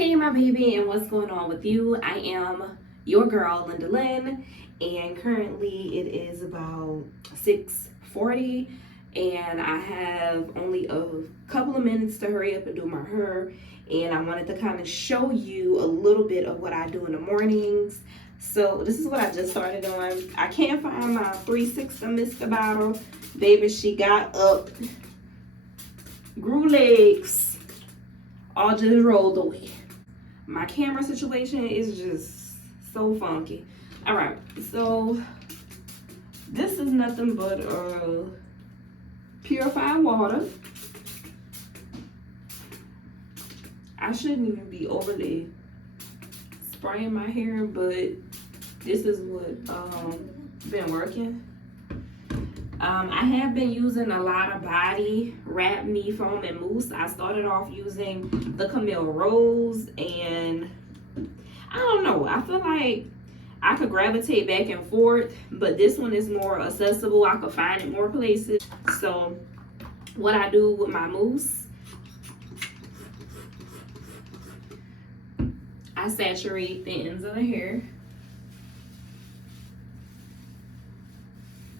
Hey my baby, and what's going on with you? I am your girl Linda Lynn, and currently it is about 6:40 and I have only a couple of minutes to hurry up and do my hair, and I wanted to kind of show you a little bit of what I do in the mornings. So this is what I just started doing. I can't find my 3/6 Mr. bottle. Baby, she got up, grew legs, all just rolled away. My camera situation is just so funky. All right, so this is nothing but purified water. I shouldn't even be overly spraying my hair, but this is what been working. I have been using a lot of body wrap, me foam, and mousse. I started off using the Camille Rose, and I don't know, I feel like I could gravitate back and forth, but this one is more accessible. I could find it more places. So what I do with my mousse, I saturate the ends of the hair.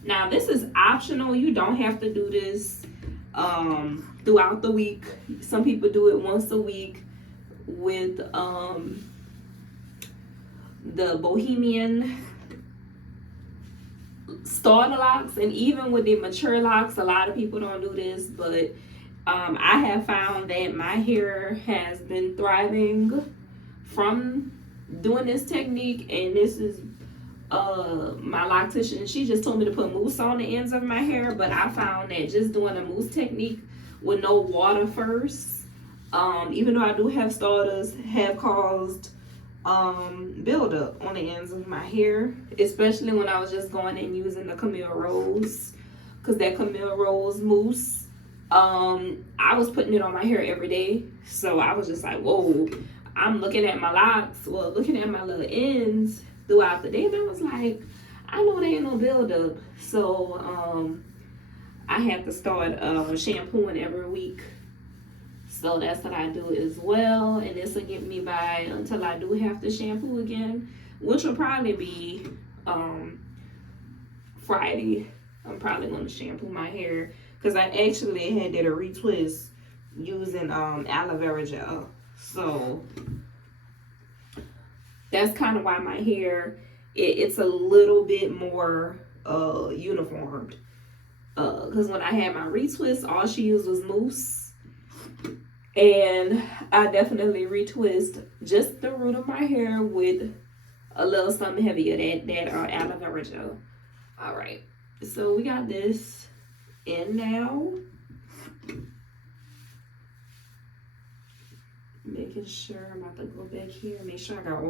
Now this is optional. You don't have to do this throughout the week. Some people do it once a week with the Bohemian starter locks, and even with the mature locks, a lot of people don't do this, but I have found that my hair has been thriving from doing this technique. And this is my loctician, she just told me to put mousse on the ends of my hair, but I found that just doing a mousse technique with no water first, even though I do have starters, have caused buildup on the ends of my hair, especially when I was just going and using the Camille Rose, because that Camille Rose mousse, I was putting it on my hair every day. So I was just like, whoa, I'm looking at my locks, well, looking at my little ends throughout the day, and I was like, I know there ain't no buildup. So I have to start shampooing every week. So that's what I do as well, and this will get me by until I do have to shampoo again, which will probably be Friday. I'm probably going to shampoo my hair, because I actually had did a retwist using aloe vera gel. So that's kind of why my hair, it's a little bit more uniformed. Because when I had my retwist, all she used was mousse. And I definitely retwist just the root of my hair with a little something heavier, that aloe vera gel. All right, so we got this in now. Making sure, I'm about to go back here and make sure I got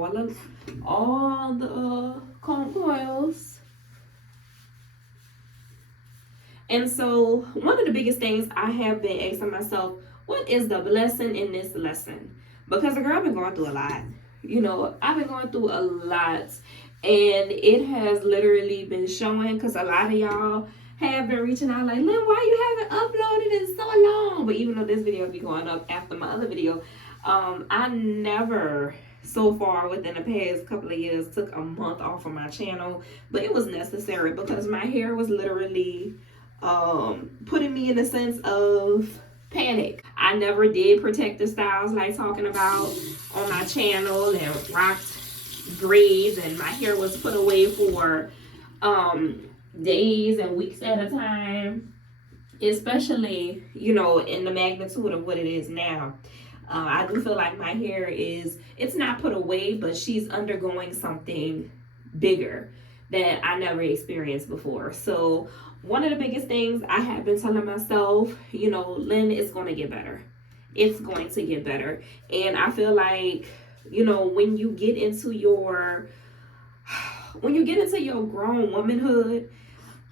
all the comb coils. And so one of the biggest things I have been asking myself, what is the blessing in this lesson? Because the girl, I've been going through a lot. You know, I've been going through a lot, and it has literally been showing, because a lot of y'all have been reaching out like, Lynn, why you haven't uploaded in so long? But even though this video will be going up after my other video, I never so far within the past couple of years took a month off of my channel, but it was necessary because my hair was literally putting me in a sense of panic. I never did protective styles like talking about on my channel, and rocked braids, and my hair was put away for days and weeks at a time, especially, you know, in the magnitude of what it is now. I do feel like my hair it's not put away, but she's undergoing something bigger that I never experienced before. So one of the biggest things I have been telling myself, you know, Lynn, it's going to get better. It's going to get better. And I feel like, you know, when you get into your grown womanhood,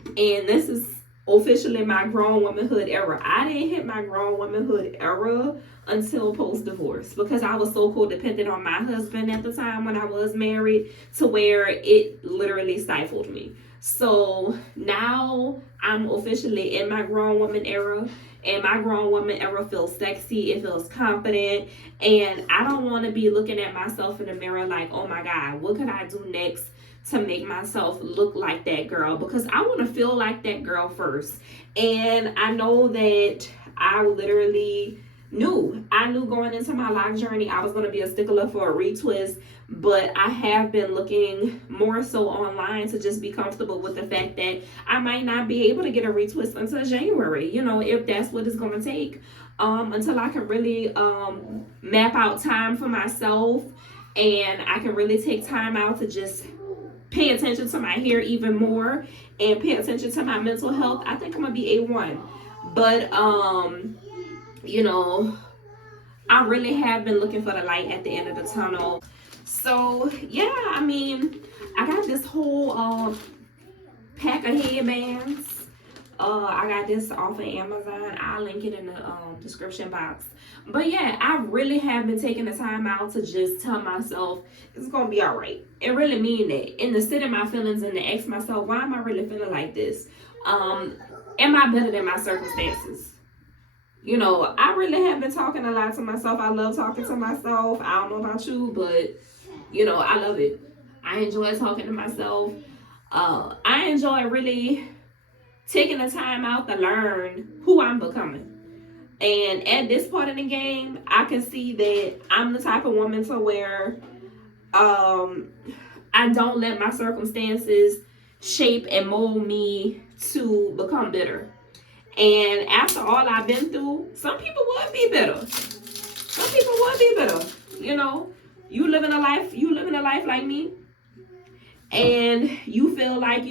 and this is officially my grown womanhood era. I didn't hit my grown womanhood era until post-divorce, because I was so codependent on my husband at the time when I was married, to where it literally stifled me. So now I'm officially in my grown woman era, and my grown woman era feels sexy, it feels confident, and I don't want to be looking at myself in the mirror like, oh my God, what could I do next to make myself look like that girl? Because I want to feel like that girl first. And I know that I knew going into my life journey I was going to be a stickler for a retwist, but I have been looking more so online to just be comfortable with the fact that I might not be able to get a retwist until January, if that's what it's going to take, until I can really map out time for myself, and I can really take time out to just pay attention to my hair even more and pay attention to my mental health. I think I'm gonna be A1. But I really have been looking for the light at the end of the tunnel. So yeah, I mean, I got this whole pack of headbands. I got this off of Amazon. I'll link it in the description box. But yeah, I really have been taking the time out to just tell myself it's gonna be all right, and really mean that, and to sit in my feelings and to ask myself, why am I really feeling like this? Am I better than my circumstances? I really have been talking a lot to myself. I love talking to myself. I don't know about you, but I love it. I enjoy talking to myself. I enjoy really taking the time out to learn who I'm becoming. And at this part in the game, I can see that I'm the type of woman to where I don't let my circumstances shape and mold me to become bitter. And after all I've been through, some people would be bitter. Some people would be bitter. You living a life like me, and you feel like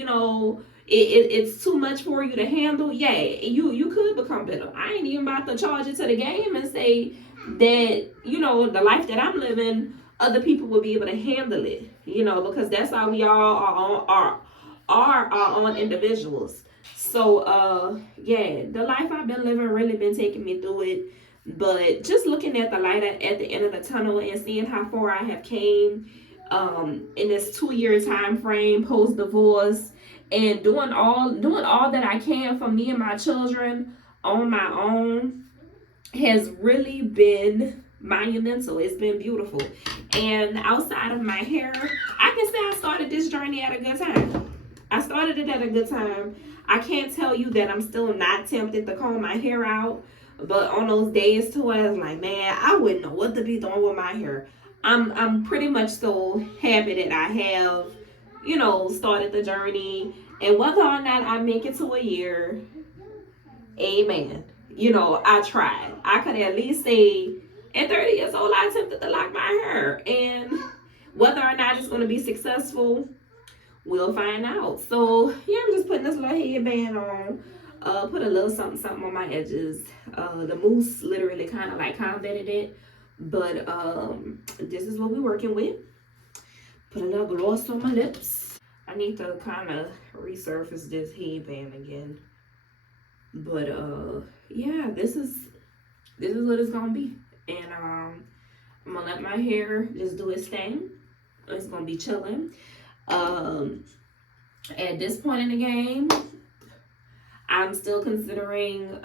it's too much for you to handle. Yeah, you could become bitter. I ain't even about to charge it to the game and say that the life that I'm living, other people will be able to handle it. Because that's how we all are our own individuals. So yeah, the life I've been living really been taking me through it. But just looking at the light at the end of the tunnel and seeing how far I have came in this 2-year time frame post divorce, and doing all that I can for me and my children on my own has really been monumental. It's been beautiful. And outside of my hair, I can say I started this journey at a good time. I started it at a good time. I can't tell you that I'm still not tempted to comb my hair out, but on those days too, I was like, man, I wouldn't know what to be doing with my hair. I'm pretty much so happy that I have, started the journey. And whether or not I make it to a year, amen. I tried. I could at least say at 30 years old, I attempted to lock my hair. And whether or not it's going to be successful, we'll find out. So yeah, I'm just putting this little headband on. Put a little something on my edges. The mousse literally kind of like combated it. But this is what we're working with. Put a little gloss on my lips. I need to kind of resurface this headband again. But yeah, this is what it's gonna be. And I'm gonna let my hair just do its thing. It's gonna be chilling. At this point in the game, I'm still considering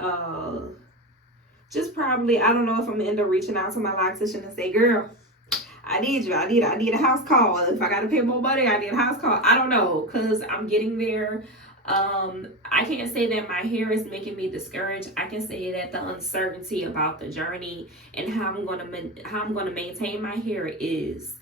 just probably, I don't know if I'm gonna end up reaching out to my loctician and say, girl, I need you. I need a house call. If I gotta pay more money, I need a house call. I don't know, cause I'm getting there. I can't say that my hair is making me discouraged. I can say that the uncertainty about the journey and how I'm gonna maintain my hair is,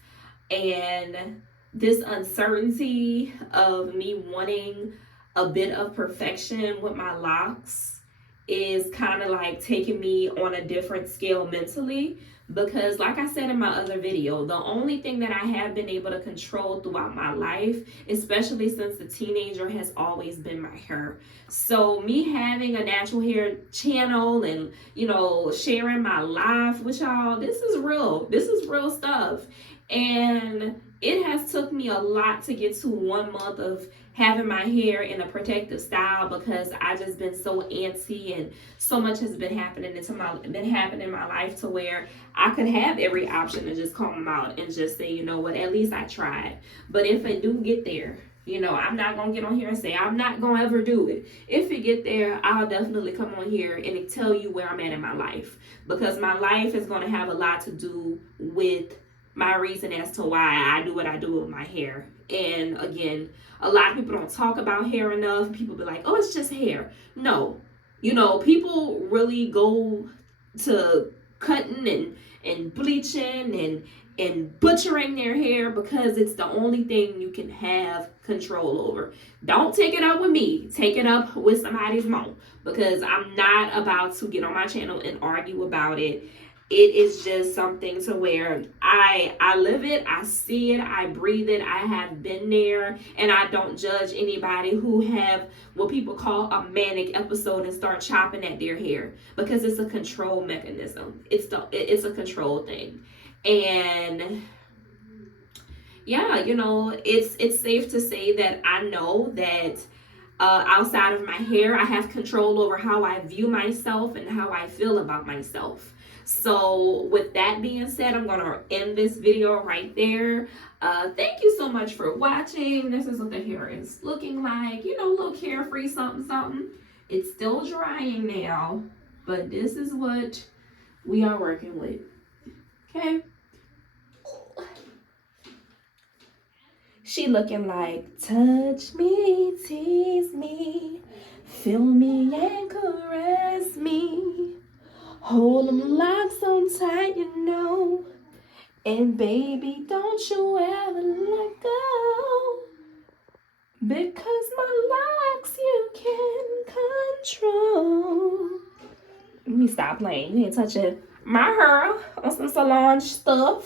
and this uncertainty of me wanting a bit of perfection with my locks is kind of like taking me on a different scale mentally, because like I said in my other video, the only thing that I have been able to control throughout my life, especially since the teenager, has always been my hair. So me having a natural hair channel and sharing my life with y'all, this is real stuff. And it has took me a lot to get to 1 month of having my hair in a protective style, because I just been so antsy and so much has been happening in my life to where I could have every option to just comb them out and just say, you know what, at least I tried. But if I do get there, You know, I'm not gonna get on here and say I'm not gonna ever do it. If it get there, I'll definitely come on here and tell you where I'm at in my life, because my life is gonna have a lot to do with my reason as to why I do what I do with my hair. And again, a lot of people don't talk about hair enough. People be like, oh, it's just hair. No, you know, people really go to cutting and bleaching and butchering their hair because it's the only thing you can have control over. Don't take it up with me. Take it up with somebody's mom, because I'm not about to get on my channel and argue about it. It is just something to where I live it, I see it, I breathe it, I have been there, and I don't judge anybody who have what people call a manic episode and start chopping at their hair, because it's a control mechanism. It's a control thing. And yeah, you know, it's safe to say that I know that outside of my hair, I have control over how I view myself and how I feel about myself. So with that being said, I'm gonna end this video right there. Thank you so much for watching. This is what the hair is looking like. You know, a little carefree something something. It's still drying now, but this is what we are working with. Okay. She looking like, touch me, tease me, feel me and caress me. Hold them locks on tight, you know. And baby, don't you ever let go. Because my locks you can control. Let me stop playing. You ain't touching my hair on some Solange stuff.